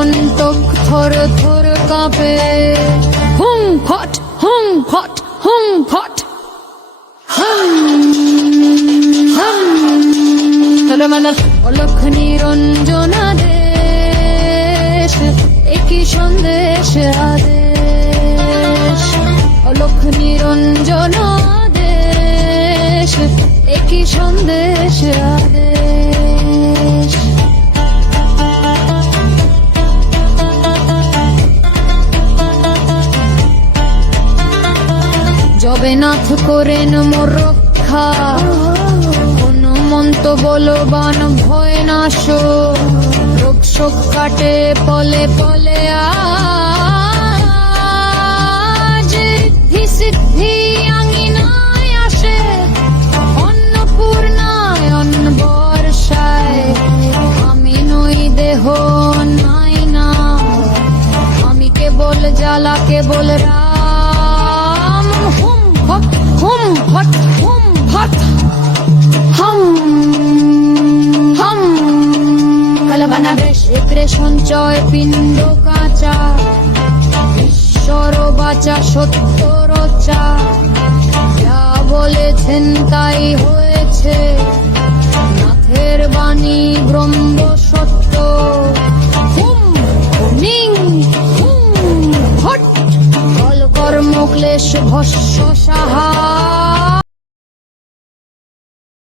আগন্তুক থর থর কাঁপে। হুম ফট হুম ফট হুম ফট অলখ নিরঞ্জনা দেশ একই সন্দেশ আদেশ। অলখ নিরঞ্জনা দেশ একই সন্দেশ আদেশ। যবে নাথ করেন মোর রক্ষা, হনুমন্ত বলবান ভয় নাশ। রোগ শোক কাটে পলে পলে আজ। ঋদ্ধি সিদ্ধি আঙিনায় আসে, অন্নপূর্ণায় অন্ন বর্ষায়। আমি নই দেহ নাই না, আমি কেবল জ্বালা কেবল রাম। হুম ফট হুম ফট হুম ফট হম হম। কলবানা বেশ একরে সঞ্চয় পিণ্ড কাঁচা, ঈশ্বর বাচা সত্য রচা। যা বলেছেন তাই হয়েছে, নাথের বাণী ব্রহ্ম সত্য।